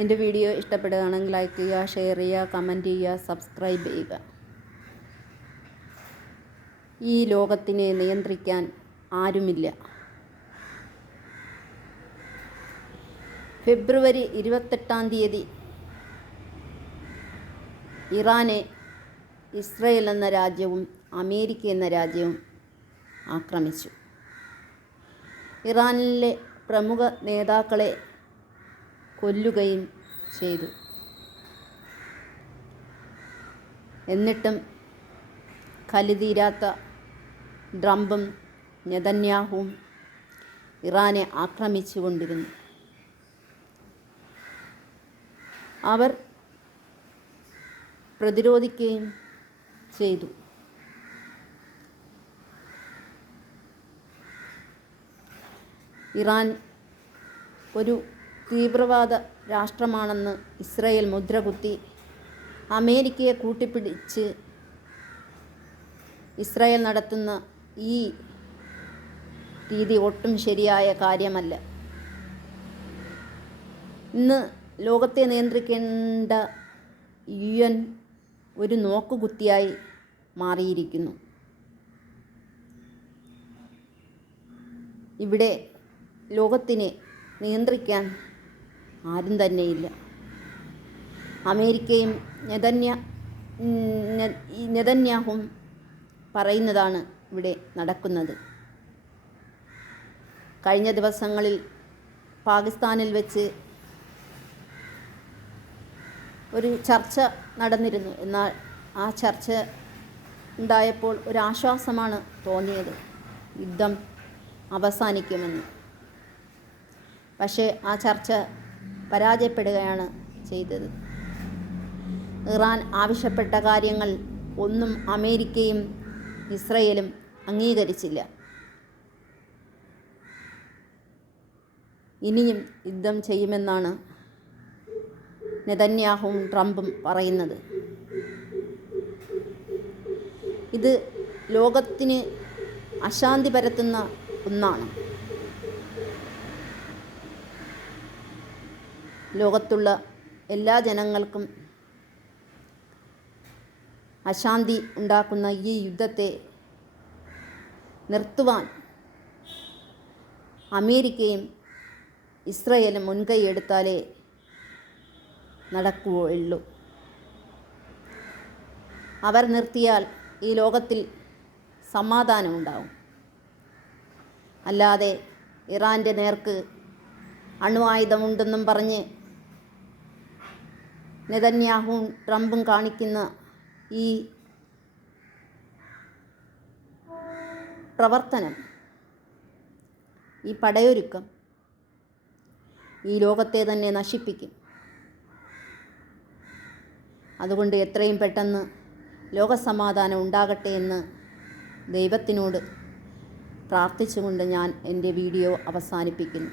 എൻ്റെ വീഡിയോ ഇഷ്ടപ്പെടുകയാണെങ്കിൽ ലൈക്ക് ചെയ്യുക, ഷെയർ ചെയ്യുക, കമൻറ്റ് ചെയ്യുക, സബ്സ്ക്രൈബ് ചെയ്യുക. ഈ ലോകത്തിനെ നിയന്ത്രിക്കാൻ ആരുമില്ല. ഫെബ്രുവരി 28 ഇറാനെ ഇസ്രയേൽ എന്ന രാജ്യവും അമേരിക്ക എന്ന രാജ്യവും ആക്രമിച്ചു. ഇറാനിലെ പ്രമുഖ നേതാക്കളെ കൊല്ലുകയും ചെയ്തു. എന്നിട്ടും കലിതീരാത്ത ട്രംപും നെതന്യാഹുവും ഇറാനെ ആക്രമിച്ചു കൊണ്ടിരുന്നു. അവർ പ്രതിരോധിക്കുകയും ചെയ്തു. ഇറാൻ ഒരു തീവ്രവാദ രാഷ്ട്രമാണെന്ന് ഇസ്രയേൽ മുദ്രകുത്തി അമേരിക്കയെ കൂട്ടിപ്പിടിച്ച് ഇസ്രയേൽ നടത്തുന്ന ഈ രീതി ഒട്ടും ശരിയായ കാര്യമല്ല. ഇന്ന് ലോകത്തെ നിയന്ത്രിക്കേണ്ട UN ഒരു നോക്കുകുത്തിയായി മാറിയിരിക്കുന്നു. ഇവിടെ ലോകത്തിനെ നിയന്ത്രിക്കാൻ ആരും തന്നെയില്ല. അമേരിക്കയും നെതന്യാഹുവും പറയുന്നതാണ് ഇവിടെ നടക്കുന്നത്. കഴിഞ്ഞ ദിവസങ്ങളിൽ പാകിസ്ഥാനിൽ വെച്ച് ഒരു ചർച്ച നടന്നിരുന്നു. എന്നാൽ ആ ചർച്ച ഉണ്ടായപ്പോൾ ഒരാശ്വാസമാണ് തോന്നിയത്, യുദ്ധം അവസാനിക്കുമെന്ന്. പക്ഷേ ആ ചർച്ച പരാജയപ്പെടുകയാണ് ചെയ്തത്. ഇറാൻ ആവശ്യപ്പെട്ട കാര്യങ്ങൾ ഒന്നും അമേരിക്കയും ഇസ്രയേലും അംഗീകരിച്ചില്ല. ഇനിയും യുദ്ധം ചെയ്യുമെന്നാണ് നെതന്യാഹുവും ട്രംപും പറയുന്നത്. ഇത് ലോകത്തിന് അശാന്തി പരത്തുന്ന ഒന്നാണ്. ലോകത്തുള്ള എല്ലാ ജനങ്ങൾക്കും അശാന്തി ഉണ്ടാക്കുന്ന ഈ യുദ്ധത്തെ നിർത്തുവാൻ അമേരിക്കയും ഇസ്രയേലും മുൻകൈയെടുത്താലേ നടക്കുകയുള്ളൂ. അവർ നിർത്തിയാൽ ഈ ലോകത്തിൽ സമാധാനമുണ്ടാവും. അല്ലാതെ ഇറാൻ്റെ നേർക്ക് അണുവായുധമുണ്ടെന്നും പറഞ്ഞ് നെതന്യാഹുവും ട്രംപും കാണിക്കുന്ന ഈ പ്രവർത്തനം, ഈ പടയൊരുക്കം ഈ ലോകത്തെ തന്നെ നശിപ്പിക്കും. അതുകൊണ്ട് എത്രയും പെട്ടെന്ന് ലോകസമാധാനം ഉണ്ടാകട്ടെ എന്ന് ദൈവത്തിനോട് പ്രാർത്ഥിച്ചുകൊണ്ട് ഞാൻ എൻ്റെ വീഡിയോ അവസാനിപ്പിക്കുന്നു.